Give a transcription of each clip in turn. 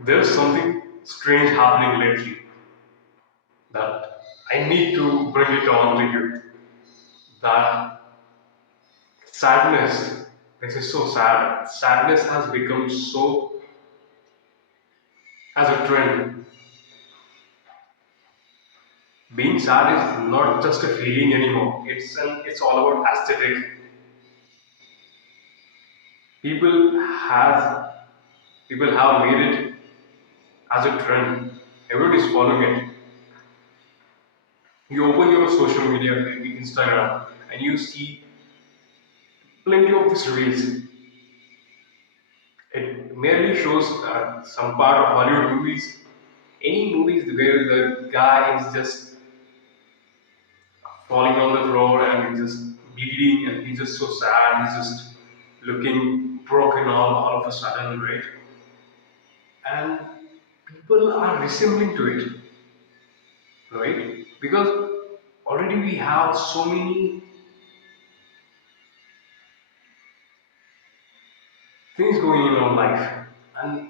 There's something strange happening lately that I need to bring it on to you. That sadness, this is so sad. Sadness has become so as a trend. Being sad is not just a feeling anymore. It's all about aesthetic. People has People have made it as a trend. Everyone is following it. You open your social media, maybe Instagram, and you see plenty of these reels. It merely shows some part of Hollywood movies, any movies where the guy is just falling on the floor and he's just bleeding and he's just so sad, he's just looking broken all of a sudden, right? And people are resembling to it, right? Because already we have so many things going in our life, and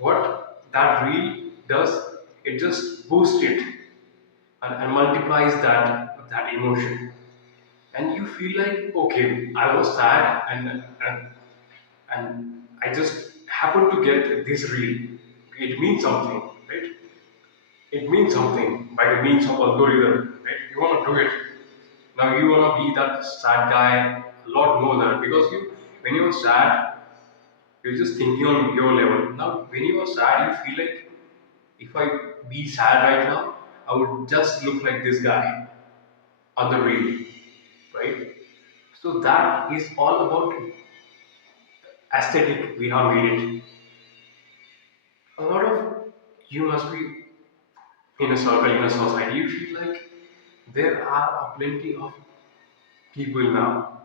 what that reel does, it just boosts it and multiplies that emotion, and you feel like, okay, I was sad, and I just happened to get this reel. It means something, right? It means something by the means of algorithm, right? You want to do it. Now you want to be that sad guy a lot more than, because you, when you're sad, you're just thinking on your level. Now when you are sad, you feel like, if I be sad right now, I would just look like this guy on the reel, right? So that is all about aesthetic. We have made it. A lot of you must be in a circle, in a society. You feel like there are plenty of people now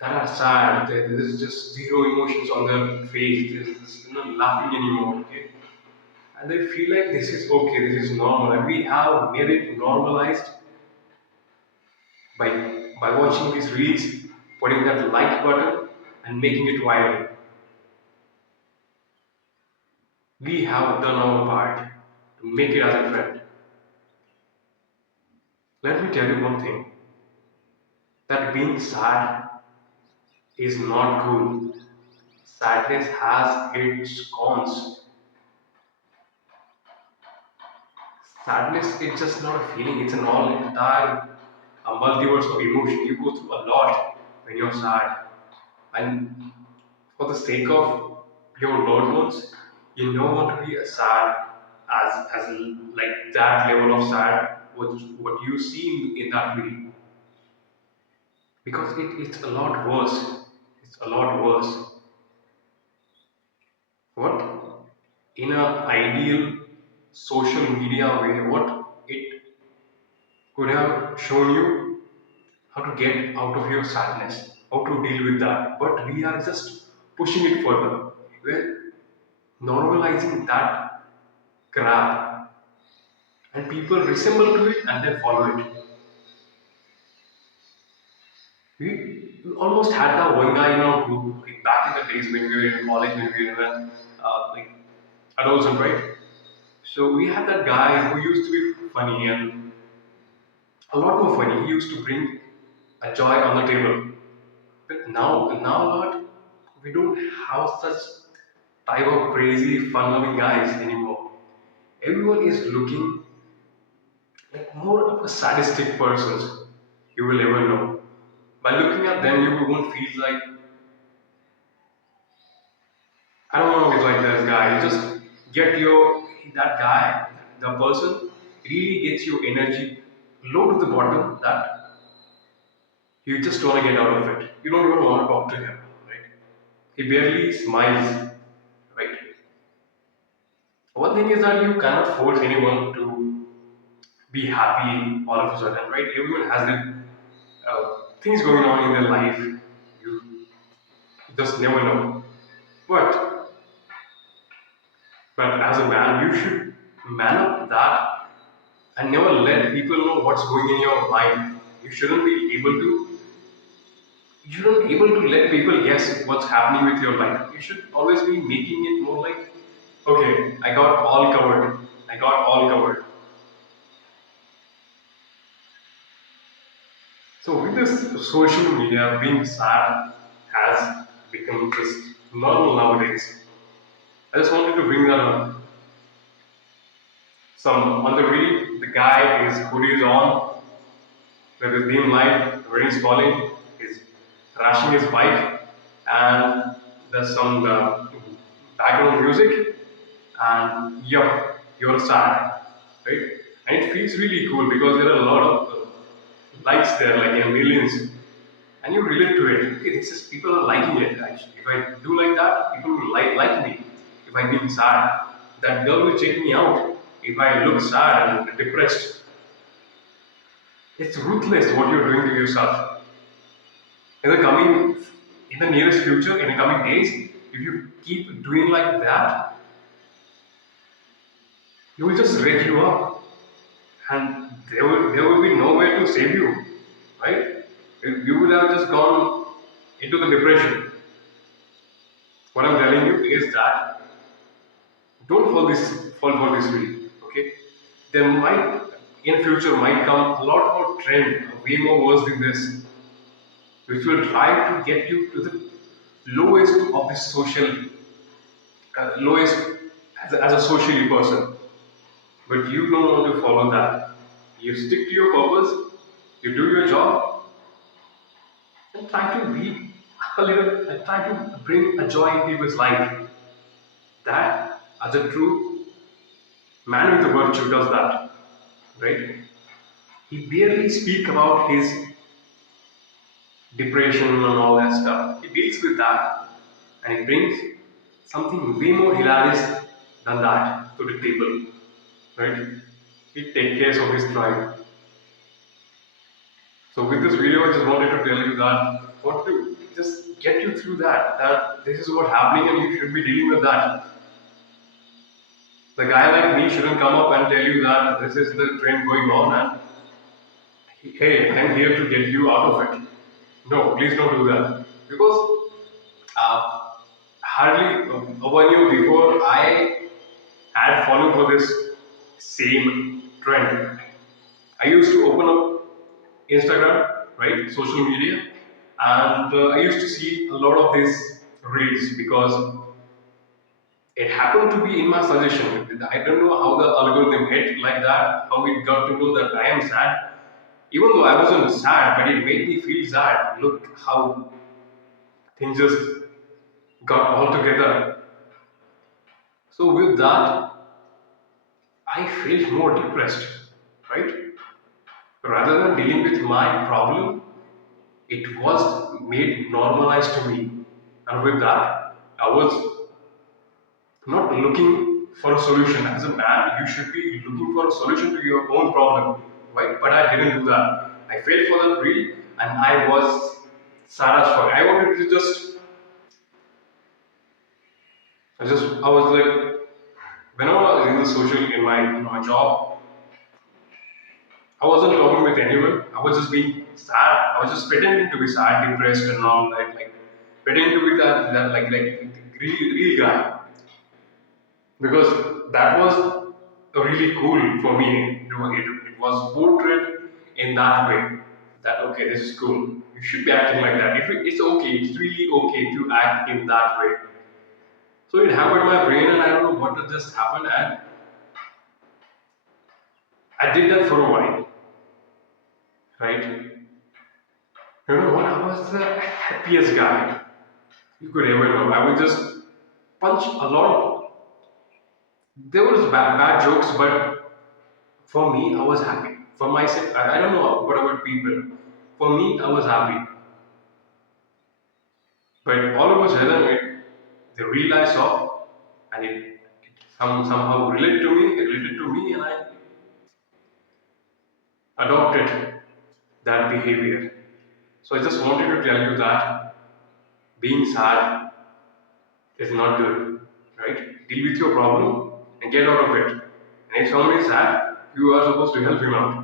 that are sad. There's just zero emotions on their face. There's laughing anymore. Okay, and they feel like this is okay. This is normal, and we have made it normalized by watching these reels, putting that like button, and making it viral. We have done our part to make it as a trend. Let me tell you one thing, that being sad is not cool. Sadness has its cons. Sadness is just not a feeling, it's an all entire a multiverse of emotion. You go through a lot when you're sad. And for the sake of your loved ones, you don't want to be a sad as like that level of sad what you see in that reel, because it's a lot worse. It's a lot worse. What, in a ideal social media way, what it could have shown you how to get out of your sadness, how to deal with that. But we are just pushing it further. We're normalizing that crap, and people resemble to it and they follow it. We almost had that one guy in our group, like back in the days when we were in college, when we were like adolescent, right? So we had that guy who used to be funny and a lot more funny. He used to bring a joy on the table. But now what? We don't have such type of crazy, fun-loving guys anymore. Everyone is looking like more of a sadistic persons you will ever know. By looking at them, you won't feel like, I don't want to be like this guy. You just get your, that guy, the person really gets your energy low to the bottom that you just want to get out of it. You don't even want to talk to him, right? He barely smiles, right? One thing is that you cannot force anyone to be happy all of a sudden, right? Everyone has their things going on in their life. You just never know. But as a man, you should man up that and never let people know what's going in your mind. You shouldn't be able to. You shouldn't able to let people guess what's happening with your life. You should always be making it more like Okay, I got all covered. I got all covered. So with this social media, being sad has become just normal nowadays. I just wanted to bring that up. Some on the reel, the guy is hoodie is on, with his dim light, rain is falling, he's crashing his bike, and there's some background music, and yup, you're sad, right? And it feels really cool because there are a lot of likes there, like in millions, and you relate to it. Okay, this is people are liking it. Actually, if I do like that, people will like me. If I'm being sad, that girl will check me out. If I look sad and depressed, it's ruthless what you're doing to yourself. In the coming, in the nearest future, in the coming days, if you keep doing like that, you will just wreck you up, and there will be nowhere to save you, right? You would have just gone into the depression. What I'm telling you is that don't fall for this way. Okay, there might in future might come a lot more trend, way more worse than this, which will try to get you to the lowest of the social, lowest as a socially person. But you don't want to follow that. You stick to your purpose, you do your job, and try to be a little, and try to bring a joy in people's life. That, as a true man with a virtue, does that, right? He barely speak about his depression and all that stuff. He deals with that, and he brings something way more hilarious than that to the table, right? He takes care of his tribe. So with this video, I just wanted to tell you that what to just get you through that. That this is what's happening, and you should be dealing with that. The guy like me shouldn't come up and tell you that this is the trend going on, and hey, I'm here to get you out of it. No, please don't do that because uh, hardly 1 year before I had fallen for this same trend. I used to open up Instagram, right, social media, and I used to see a lot of these reels because it happened to be in my suggestion. I don't know how the algorithm hit like that, how it got to know that I am sad. Even though I wasn't sad, but it made me feel sad. Look how things just got all together. So with that, I felt more depressed, right? Rather than dealing with my problem, it was made normalized to me. And with that, I was not looking for a solution. As a man, you should be looking for a solution to your own problem, right? But I didn't do that. I failed for that reel, and I was sad as fuck. I wanted to just, I was like, whenever I was in the social, in my job, I wasn't talking with anyone. I was just being sad. I was just pretending to be sad, depressed, and all that, like pretending to be that like real guy, because that was really cool for me. It was portrayed in that way. That okay, this is cool. You should be acting like that. If it's okay, it's really okay to act in that way. So it hammered my brain, and I don't know what just happened, and I did that for a while, right? You know what? I was the happiest guy you could ever know. I would just punch a lot of. There was bad jokes, but for me, I was happy. For myself, I don't know what about people. For me, I was happy. But all of a sudden, the real I saw, and it somehow related to me, and I adopted that behavior. So I just wanted to tell you that being sad is not good, right? Deal with your problem and get out of it. And if someone is sad, you are supposed to help him out.